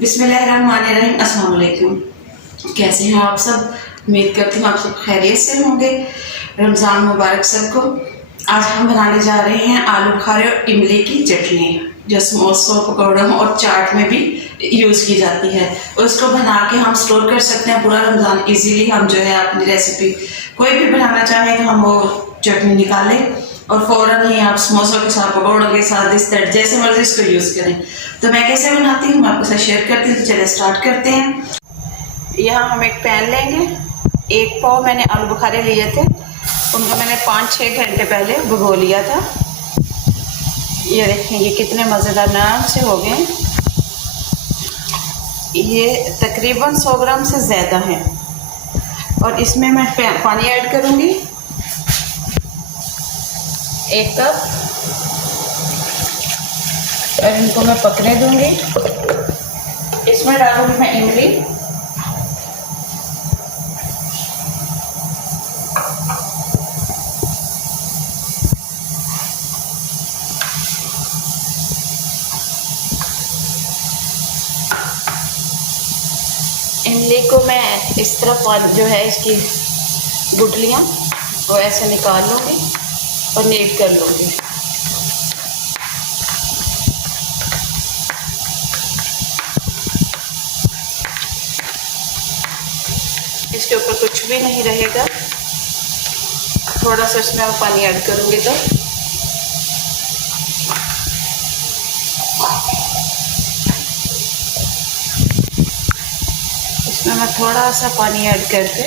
बिस्मिल्लाहिर्रहमानिर्रहीम। अस्सलाम वालेकुम। कैसे हैं आप सब? उम्मीद करती हूँ आप सब खैरियत से होंगे। रमज़ान मुबारक सबको। आज हम बनाने जा रहे हैं आलू बुखारे और इमली की चटनी, जो समोसों, पकौड़ों और चाट में भी यूज़ की जाती है। उसको बना के हम स्टोर कर सकते हैं पूरा रमज़ान। इजीली हम जो है अपनी रेसिपी कोई भी बनाना चाहें तो हम वो चटनी निकालें और फ़ौरन ही आप समोसों के साथ, पकौड़ों के साथ, इस तरह जैसे मर्जी इसको यूज़ करें। तो मैं कैसे बनाती हूँ मैं आपके साथ शेयर करती हूँ। तो चलिए स्टार्ट करते हैं। यहाँ हम एक पैन लेंगे। एक पाव मैंने आलू बुखारे लिए थे, उनको मैंने 5-6 घंटे पहले भिगो लिया था। ये देखें ये कितने मज़ेदार नरम से हो गए। ये तकरीबन 100 ग्राम से ज़्यादा है और इसमें मैं पानी ऐड करूँगी 1 कप और इनको मैं पकने दूंगी। इसमें डालूंगी मैं इमली, इमली को मैं इस तरह जो है इसकी गुठलियाँ वो ऐसे निकाल लूँगी और नीट कर लूँगी। इसके ऊपर कुछ भी नहीं रहेगा। थोड़ा सा इसमें मैं पानी ऐड करूँगी तो इसमें मैं थोड़ा सा पानी ऐड करके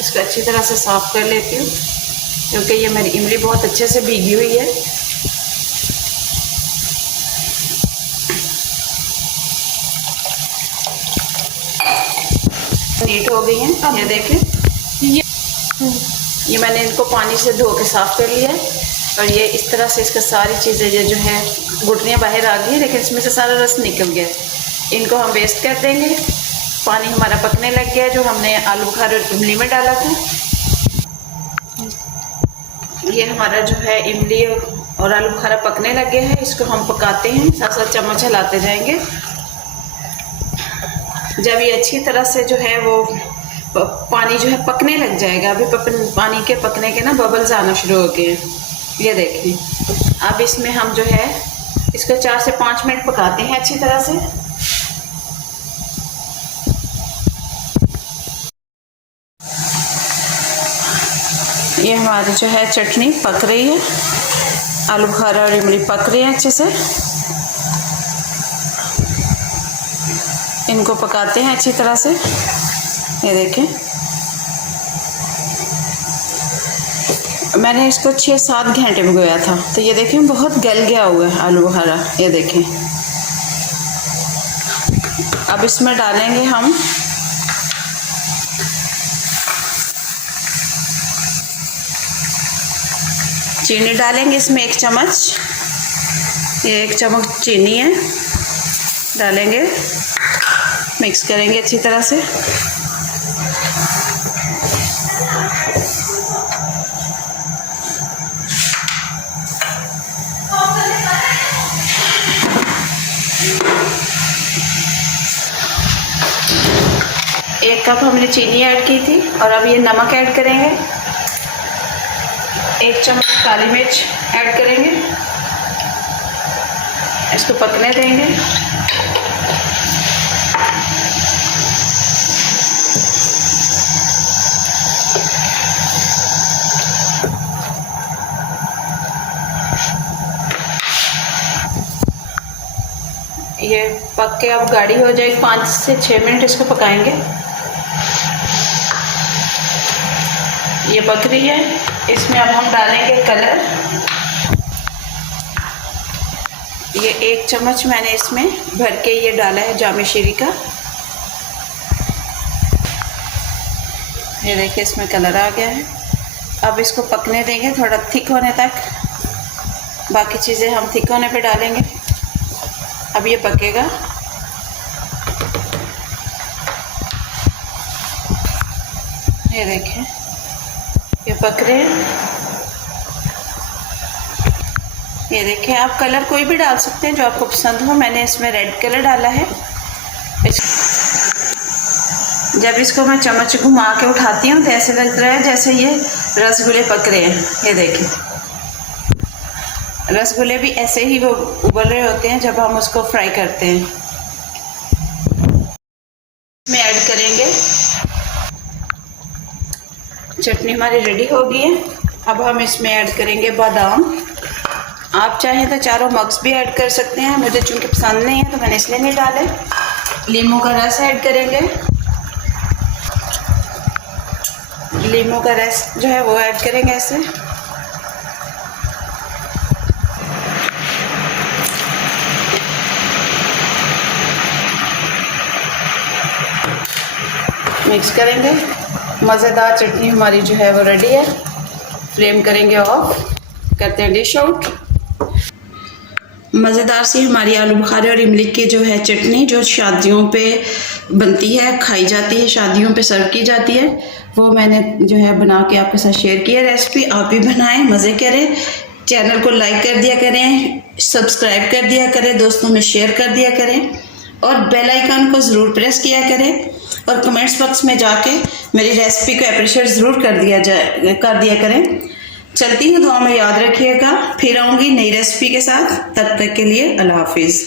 इसको अच्छी तरह से साफ़ कर लेती हूँ, क्योंकि ये मेरी इमली बहुत अच्छे से भीगी हुई है। नीट हो गई हैं, ये देखें। ये मैंने इनको पानी से धो के साफ़ कर लिया है और ये इस तरह से इसका सारी चीज़ें ये जो है गुठलियाँ बाहर आ गई हैं, लेकिन इसमें से सारा रस निकल गया है। इनको हम वेस्ट कर देंगे। पानी हमारा पकने लग गया है जो हमने आलू बुखारे और इमली में डाला था। ये हमारा जो है इमली और आलू बुखारा पकने लग गया है। इसको हम पकाते हैं, साथ साथ चम्मच हिलाते जाएंगे। जब ये अच्छी तरह से जो है वो पानी जो है पकने लग जाएगा, अभी पानी के पकने के ना बबल्स आना शुरू हो गए हैं, ये देखिए। अब इसमें हम जो है इसको 4 से 5 मिनट पकाते हैं अच्छी तरह से। ये हमारी जो है चटनी पक रही है, आलू बुखारा और इमली पक रही है अच्छे से। इनको पकाते हैं अच्छी तरह से। ये देखें मैंने इसको 6-7 घंटे भिगोया था, तो ये देखें बहुत गल गया हुआ है आलू बुखारा। ये देखें। अब इसमें डालेंगे हम चीनी, डालेंगे इसमें 1 चम्मच। ये 1 चम्मच चीनी है, डालेंगे, मिक्स करेंगे अच्छी तरह से। एक कप हमने चीनी ऐड की थी और अब ये नमक ऐड करेंगे। 1 चम्मच काली मिर्च ऐड करेंगे। इसको पकने देंगे। ये पक के अब गाढ़ी हो जाएगी। 5 से 6 मिनट इसको पकाएंगे। ये पक रही है। इसमें अब हम डालेंगे कलर। ये 1 चम्मच मैंने इसमें भर के ये डाला है जामे शीरी का। ये देखिए इसमें कलर आ गया है। अब इसको पकने देंगे थोड़ा थिक होने तक। बाकी चीज़ें हम थिक होने पे डालेंगे। अब ये पकेगा। ये देखें ये पक रहे हैं। ये देखें, आप कलर कोई भी डाल सकते हैं जो आपको पसंद हो। मैंने इसमें रेड कलर डाला है। जब इसको मैं चम्मच घुमा के उठाती हूँ तो ऐसे लग रहा है जैसे ये रसगुल्ले पक रहे हैं। ये देखिए, रसगुल्ले भी ऐसे ही वो उबल रहे होते हैं जब हम उसको फ्राई करते हैं। इसमें ऐड करेंगे, चटनी हमारी रेडी हो गई है। अब हम इसमें ऐड करेंगे बादाम। आप चाहें तो चारों मग्स भी ऐड कर सकते हैं, मुझे चूँकि पसंद नहीं है तो मैंने इसलिए नहीं डाले। लीमू का रस ऐड करेंगे, लीमू का रस जो है वो ऐड करेंगे ऐसे। मिक्स करेंगे। मज़ेदार चटनी हमारी जो है वो रेडी है। फ्लेम करेंगे ऑफ, करते हैं डिश आउट। मज़ेदार सी हमारी आलू बुखारे और इमली की जो है चटनी, जो शादियों पे बनती है, खाई जाती है, शादियों पे सर्व की जाती है, वो मैंने जो है बना के आपके साथ शेयर की है रेसिपी। आप भी बनाएं, मज़े करें। चैनल को लाइक कर दिया करें, सब्सक्राइब कर दिया करें, दोस्तों में शेयर कर दिया करें और बेल आइकन को ज़रूर प्रेस किया करें और कमेंट्स बॉक्स में जाके मेरी रेसिपी को अप्रिशिएट ज़रूर कर दिया करें। चलती हूँ, दुआ में याद रखिएगा। फिर आऊँगी नई रेसिपी के साथ। तब तक के लिए अल्लाह हाफिज़।